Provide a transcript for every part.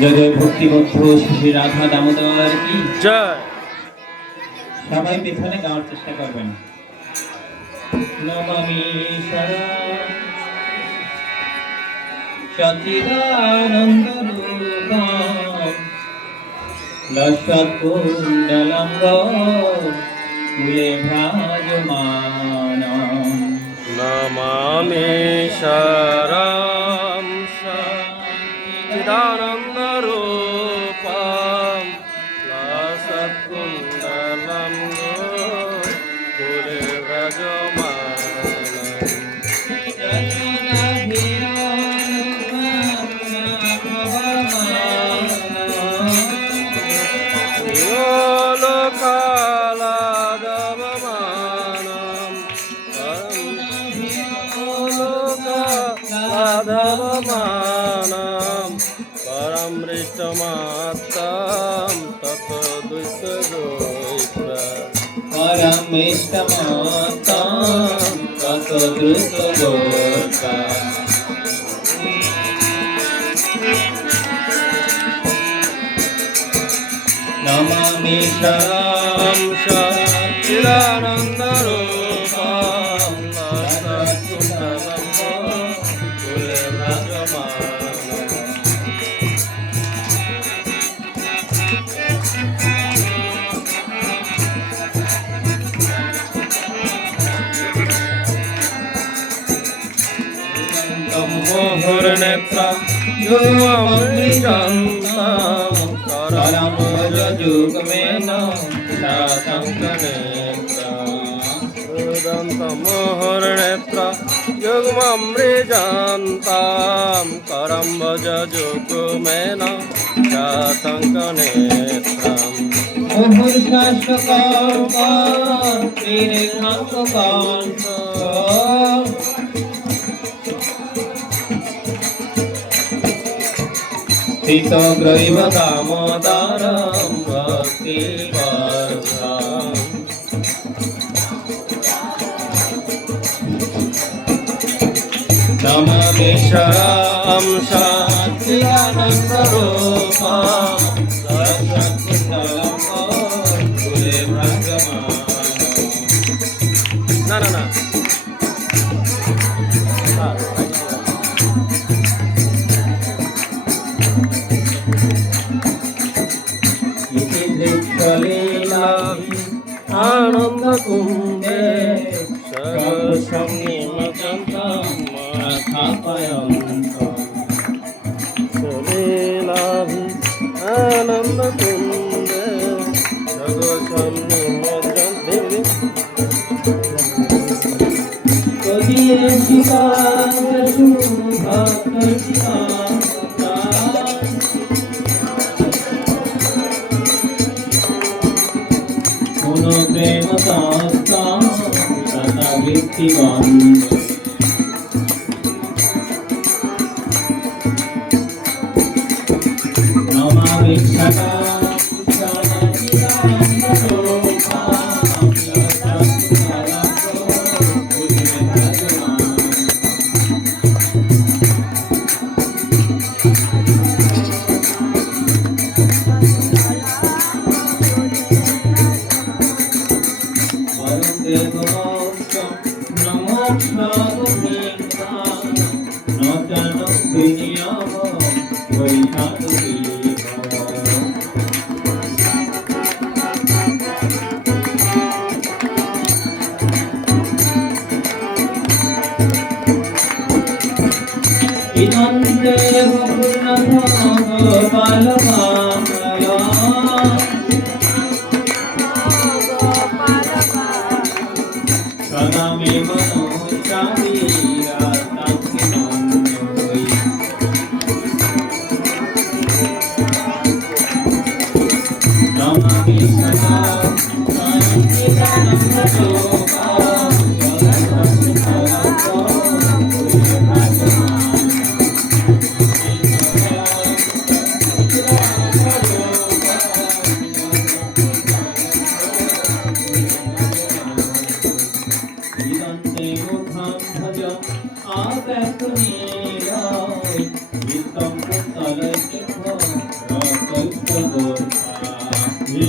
জয় জয় ভক্তিবন্ধু শ্রী রাধা দামোদর কি জয়। সবাই পেছনে গাওয়ার চেষ্টা করবেন। নমামি সচিদানন্দ রূপম লসৎকুণ্ডলঙ্গ কুলে ভ্রাজমানম নমামি শরম সচিদানন্দ রূপম লসৎকুণ্ডলম কুলে ভ্রাজমানম মাধবমানম পরমৃষ্টমাত্তাম পরমিষ্টমাত্তাম তত দ্রুত গোত্রা নমামি শরম সচ্চিদানন্দ রূপম লসৎকুণ্ডলম কুলে ভ্রাজমানম মোহরনেত্র যুগমৃজন্তাম করমোজ যুগমেন মোহরনেত্র যুগমৃজন্তাম করম্ভজ যুগমেন শাতঙ্কনেত্রম স্থিতগ্রৈব দামোদরম ভক্তিবর্ধম নমামি শরম সচ্চিদানন্দ রূপম লসৎকুণ্ডলম কুলে ভ্রাজমানম না না না আনন্দ কুম্ভে সর্বসংনিমগ্নম মাথাপয়ন্তম সলীলাভি আনন্দ কুম্ভে প্রেম বৃত্তিবন্ধ নমামি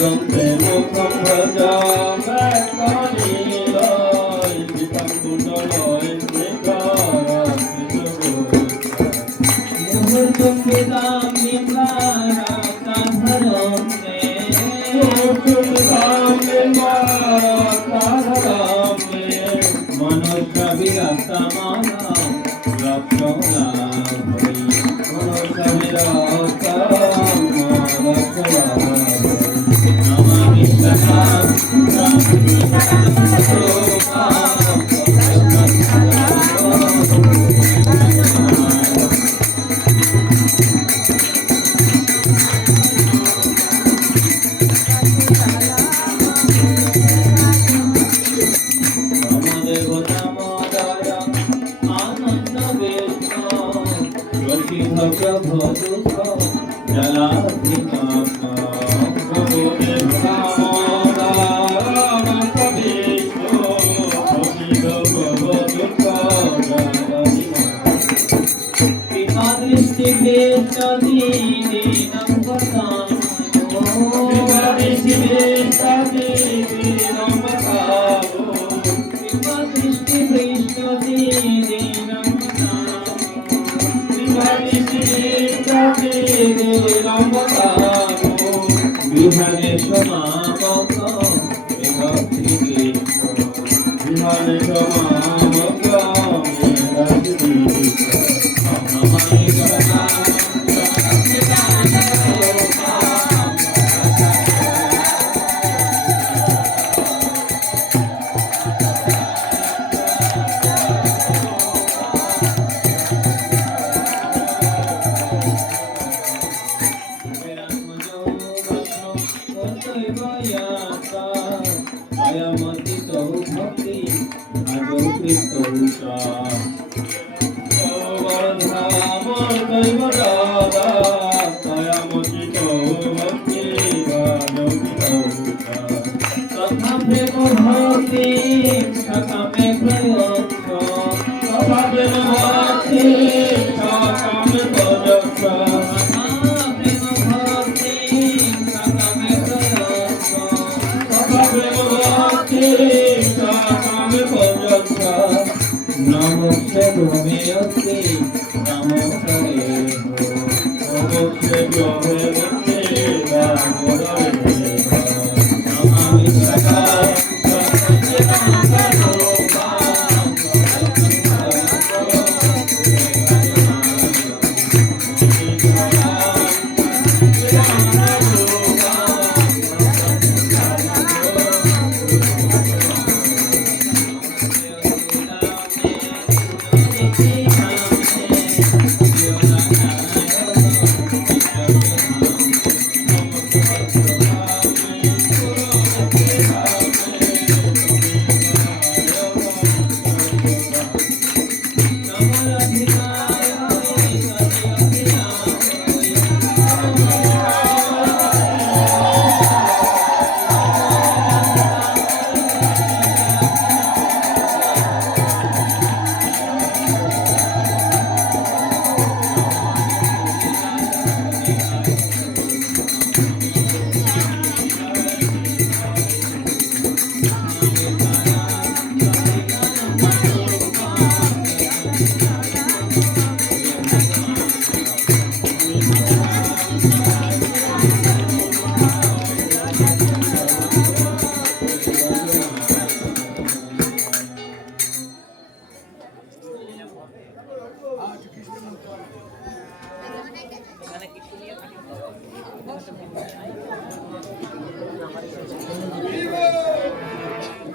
দিগন্তে মুখম ভজ ব্যাকরণীলয় গীতম কুণ্ডলয় মুহূর্তঙ্কিতাম নিম্নারাতাধরন্তে মনুষ্য বিরক্তমানা লক্ষ্যলাভৈ মনুষ্য বিরক্তমানা লক্ষ্যলাভৈ নমামি সদাম বিহারে সমাবক বিহারে সমাবক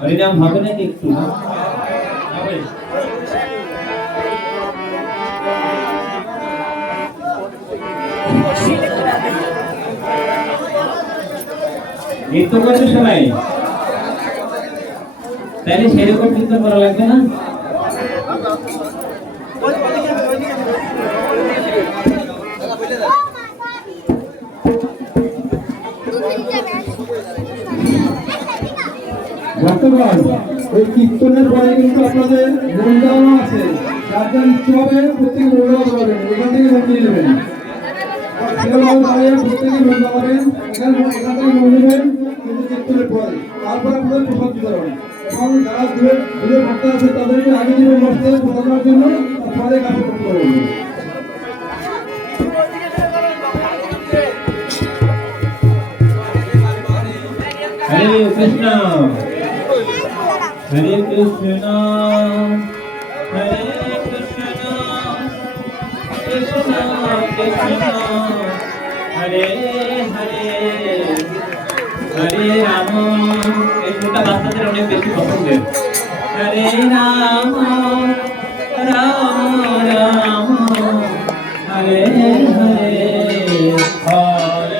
হরিনাম হবে নাকি একটু? নৃত্য করবে সবাই, তাহলে সেরকম নৃত্য করা লাগবে না? ভক্তগণ, ওই কীর্তনের পরে কিন্তু আপনাদের মন্ডানো আছে, যার যার ইচ্ছে হবে প্রত্যেকে মন্ডল করবেন, ওখান থেকে মন্দির নেবেন। কেউ দাঁড়িয়ে প্রত্যেকে মন দাঁড়াবেন, এখানে এখান থেকে মন নেবেন কিন্তু কীর্তনের পরে, তারপর আপনাদের প্রসাদ বিতরণ এবং যারা দূরে দূরে ভক্ত আছে তাদেরকে আগে দিবেন বসতে প্রসাদ দেওয়ার জন্য, পরে কাছে করতে পারবেন। হরে কৃষ্ণ হরে কৃষ্ণ হরে কৃষ্ণ কৃষ্ণ কৃষ্ণ হরে হরে হরে রাম। এই দুটা বাচ্চাদের অনেক বেশি পছন্দের। হরে রাম রাম রাম হরে হরে হরে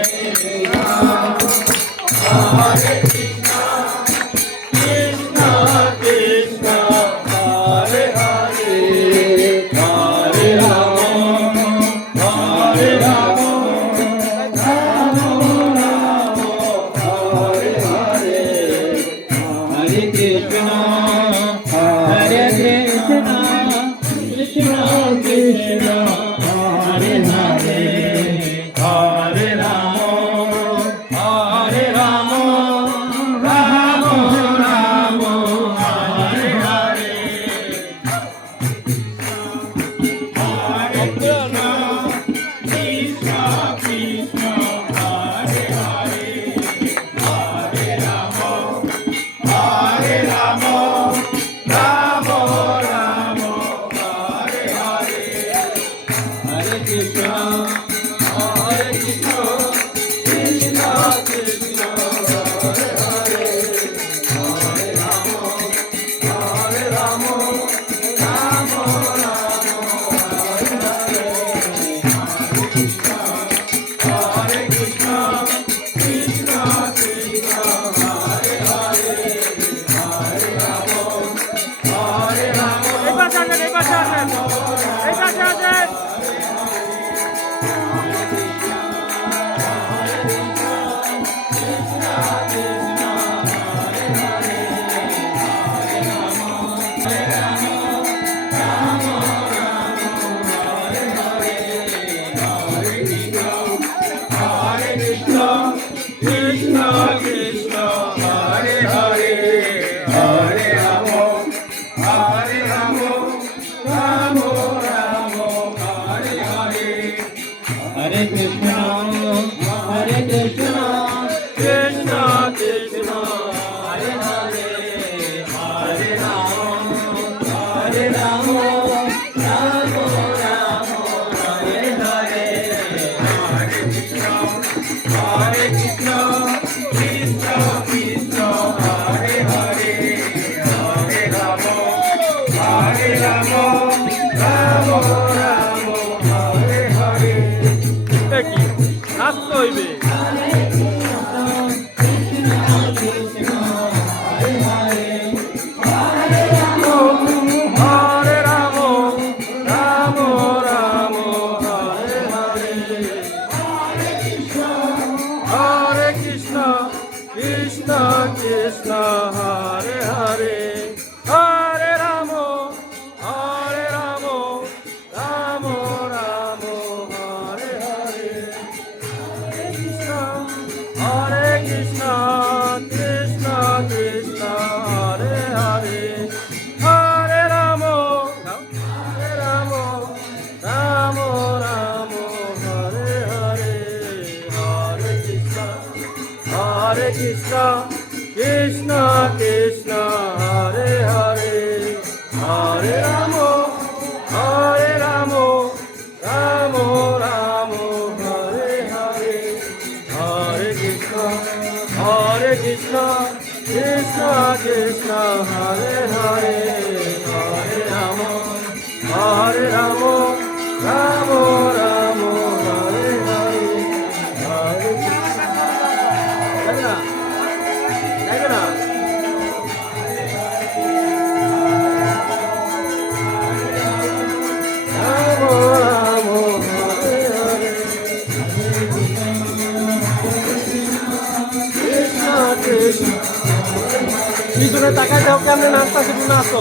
পিছনে টাকা দাও কেমন নাস্তা শুধু না তো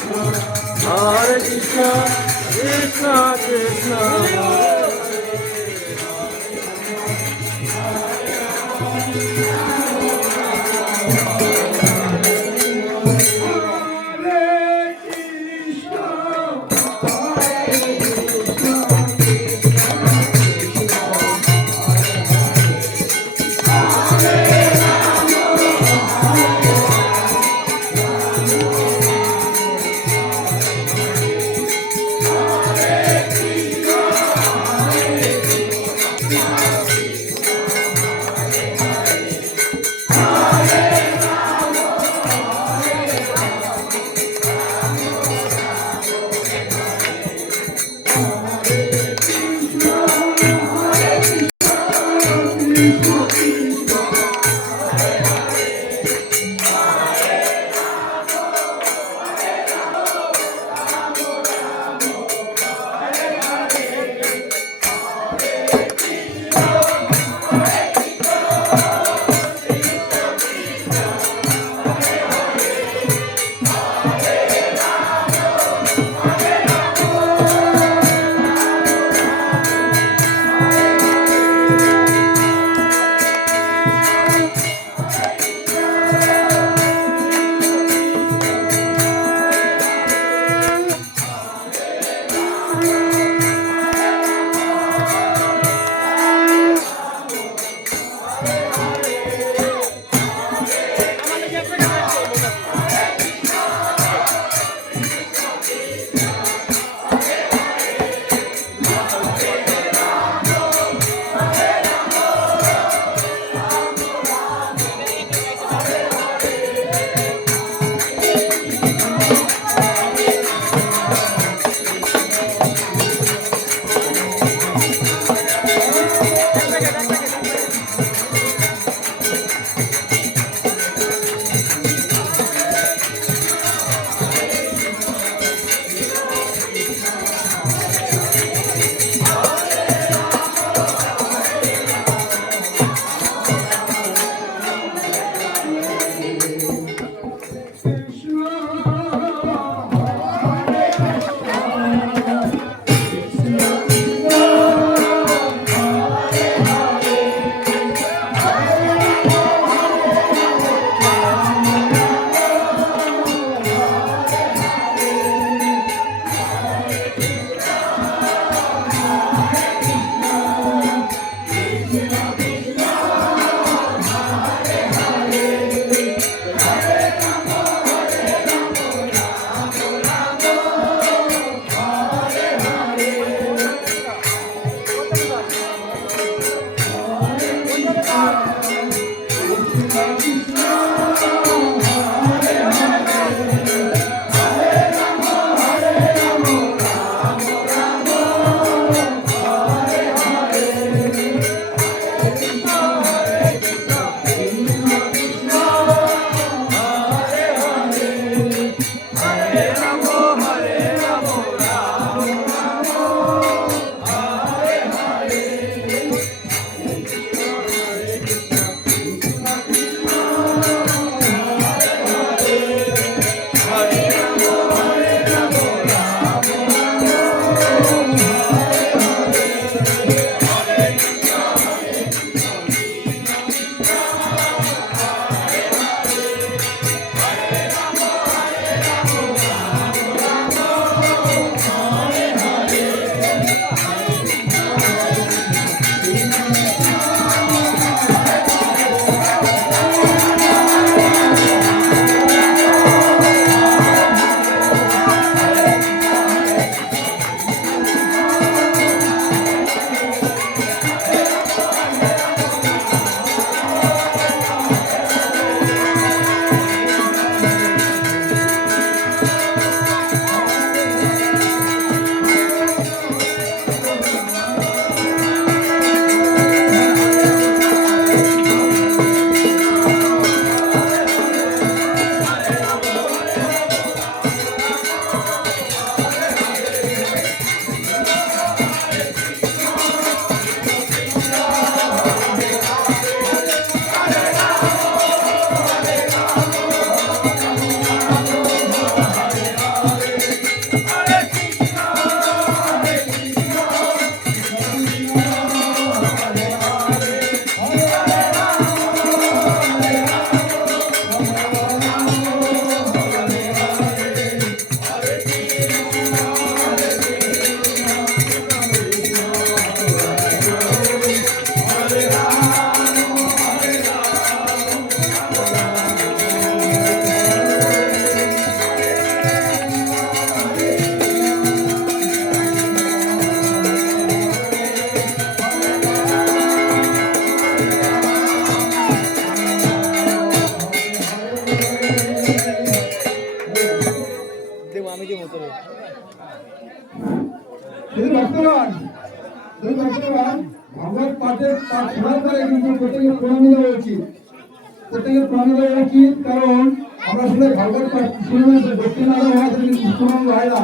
Hare Krishna, Krishna Krishna. ভাগবত পাঠের পাঠ শোনার পরে কিন্তু প্রত্যেকের প্রণামী দেওয়া উচিত। প্রত্যেকের প্রণামী দেওয়া উচিত, কারণ আমরা শুনে ভাগবত পাঠ শুনে দক্ষিণ না দেওয়া হয় কিন্তু প্রণাম হয় না।